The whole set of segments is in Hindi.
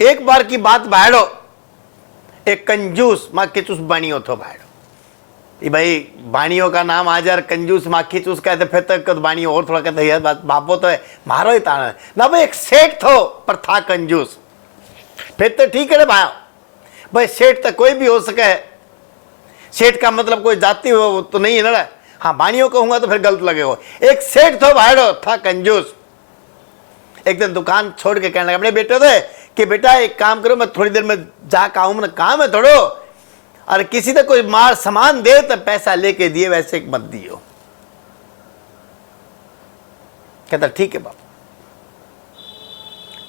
एक बार की बात बाहरो, एक कंजूस माखी चूस बाणियों थो बाहरो। भाई बाणियों का नाम आ जा, कंजूस माखी चूस कहते, फिर तो बाणियों और थोड़ा कहते यार बापो तो है मारो ही ताना ना भाई। एक सेठ थो पर था कंजूस, फिर तो ठीक है भाई। भाई सेठ तो कोई भी हो सके, सेठ का मतलब कोई जाति हो तो नहीं है ना। हाँ बाणियों कहूंगा तो फिर गलत लगेगा। एक सेठ थो भाड़ो था कंजूस। एक दिन दुकान छोड़ के कहने लगा अपने बेटे थे कि बेटा एक काम करो, मैं थोड़ी देर में जाकर आऊं, ना काम है थोड़ो, और किसी ने कोई मार सामान दे तो पैसा लेके दिए, वैसे मत दियो। कहता ठीक है बाबा।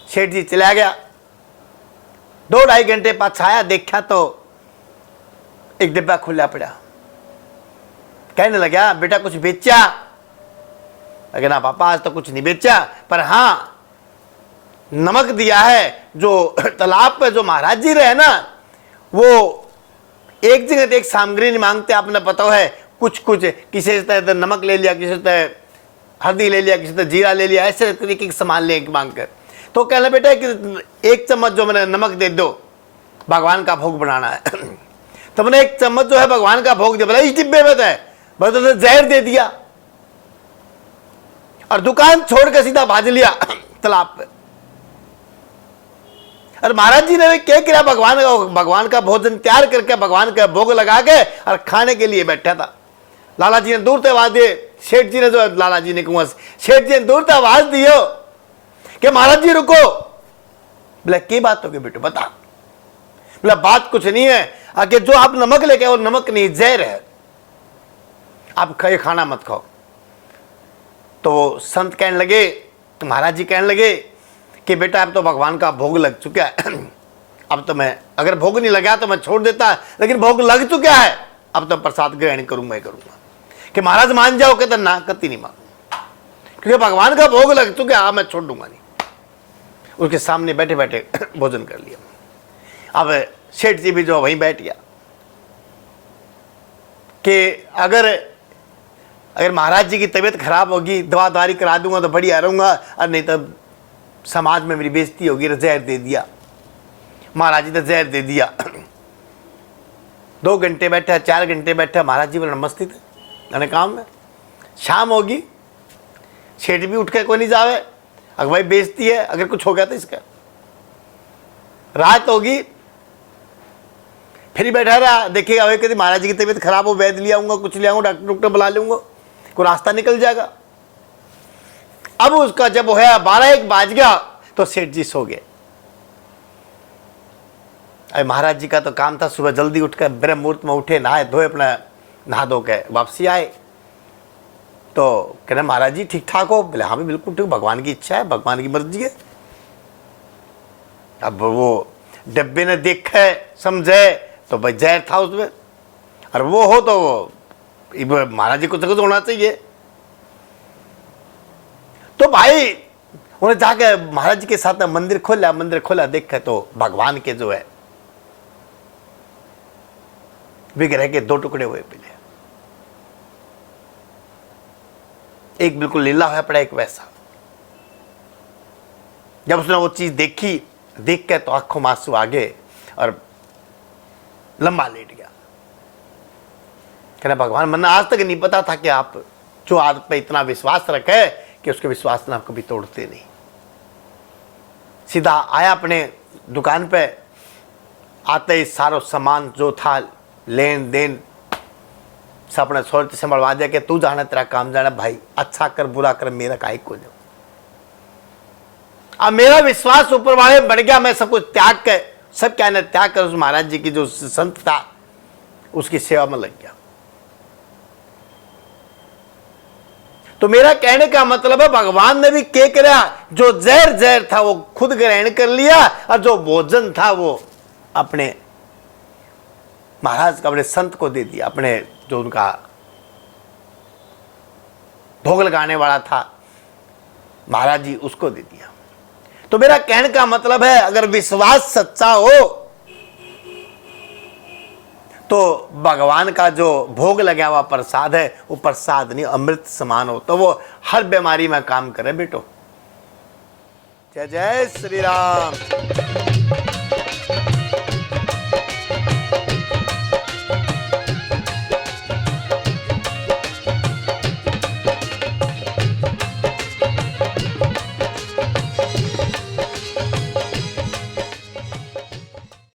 सेठ जी चला गया। 2-2.5 घंटे पास आया, देखा तो एक डिब्बा खुला पड़ा। कहने लगा बेटा कुछ बेचा? अगर ना पापा आज तो कुछ नहीं बेचा, पर हाँ नमक दिया है। जो तालाब पे जो महाराज जी रहे ना, वो एक जगह एक सामग्री नहीं मांगते, आपने पता है। कुछ कुछ किसी से नमक ले लिया, किसी से हल्दी ले लिया, किसी से जीरा ले लिया, ऐसे एक एक सामान ले मांग कर। तो कहना बेटा कि 1 चम्मच जो मैंने नमक दे दो, भगवान का भोग बनाना है। तो मैंने 1 चम्मच जो है भगवान का भोग दिया। बोला इस डिब्बे में है, बस तो जहर दे दिया और दुकान छोड़ के सीधा भाज लिया तालाब पे। और महाराज जी ने भी क्या किया, भगवान का भोजन तैयार करके भगवान का भोग लगा के और खाने के लिए बैठा था। लाला जी ने दूर से आवाज दी, सेठ जी ने जो लाला जी ने कहूँ सेठ जी ने दूर से आवाज दियो कि महाराज जी रुको। बोला क्या बात होगी बेटो बता। बोला बात कुछ नहीं है, आगे जो आप नमक लेके वो नमक नहीं जहर है, आप खाना मत खाओ। तो संत कहने लगे, तो महाराज जी कहने लगे कि बेटा अब तो भगवान का भोग लग चुका है, अब तो मैं अगर भोग नहीं लगा तो मैं छोड़ देता, लेकिन भोग लग चुका है, अब तो प्रसाद ग्रहण करूंगा ही करूंगा। कि महाराज मान जाओ, कहते ना कति नहीं मानूंगा, क्योंकि भगवान का भोग लग चुका है, मैं छोड़ दूंगा नहीं। उसके सामने बैठे बैठे भोजन कर लिया। अब सेठ जी भी जो वहीं बैठ गया कि अगर महाराज जी की तबीयत खराब होगी, दवा दारी करा दूंगा तो बढ़िया रहूंगा, और नहीं तो समाज में मेरी बेइज्जती होगी। जहर दे दिया महाराज जी ने, जहर दे दिया। 2 घंटे बैठा, 4 घंटे बैठा, महाराज जी बोले मस्ती थे मैंने काम में। शाम होगी, सेठ भी उठ के कोई नहीं जावे, अगर भाई बेइज्जती है, अगर कुछ हो गया तो इसका। रात होगी, फिर बैठा रहा, देखिएगा भाई कभी महाराज जी की तबीयत खराब हो, वैद्य ले आऊंगा, कुछ ले आऊंगा, डॉक्टर बुला लूंगा, कोई रास्ता निकल जाएगा। अब उसका जब है 12-1 बज गया तो सेठ जी सो गए। अरे महाराज जी का तो काम था सुबह जल्दी उठकर ब्रह्म मुहूर्त में उठे, नहाए धोए, अपना नहा धो के वापसी आए। तो कहना महाराज जी ठीक ठाक हो? बोले हाँ भी बिल्कुल ठीक, भगवान की इच्छा है, भगवान की मर्जी है। अब वो डब्बे ने देखा समझे तो भाई जहर था उसमें, और वो हो तो वो महाराज जी को कुछ होना चाहिए। तो भाई उन्हें जाके महाराज जी के साथ मंदिर खोला, देखा तो भगवान के जो है विग्रह के 2 टुकड़े हुए मिले, एक बिल्कुल लीला हुआ पड़ा, एक वैसा। जब उसने वो चीज देखी, देख के तो आंखों में आंसू आ गए और लंबा लेट गया। कहना भगवान मैंने आज तक नहीं पता था कि आप जो आप पे इतना विश्वास रखे कि उसके विश्वास ने आप कभी तोड़ते नहीं। सीधा आया अपने दुकान पे, आते ही सारा सामान जो था लेन देन सब अपने सोच संभलवा दिया कि तू जाना तेरा काम जाना भाई, अच्छा कर बुरा कर मेरा काहे को जो। अब मेरा विश्वास ऊपर वाले बढ़ गया, मैं सब कुछ त्याग कर, सब क्या ना त्याग कर उस महाराज जी की जो संत था उसकी सेवा में लग गया। तो मेरा कहने का मतलब है भगवान ने भी क्या किया, जो जहर था वो खुद ग्रहण कर लिया, और जो भोजन था वो अपने महाराज का, अपने संत को दे दिया, अपने जो उनका भोग लगाने वाला था महाराज जी उसको दे दिया। तो मेरा कहने का मतलब है अगर विश्वास सच्चा हो तो भगवान का जो भोग लगा हुआ प्रसाद है वो प्रसाद नहीं अमृत समान हो, तो वो हर बीमारी में काम करे बेटो। जय जय श्री राम।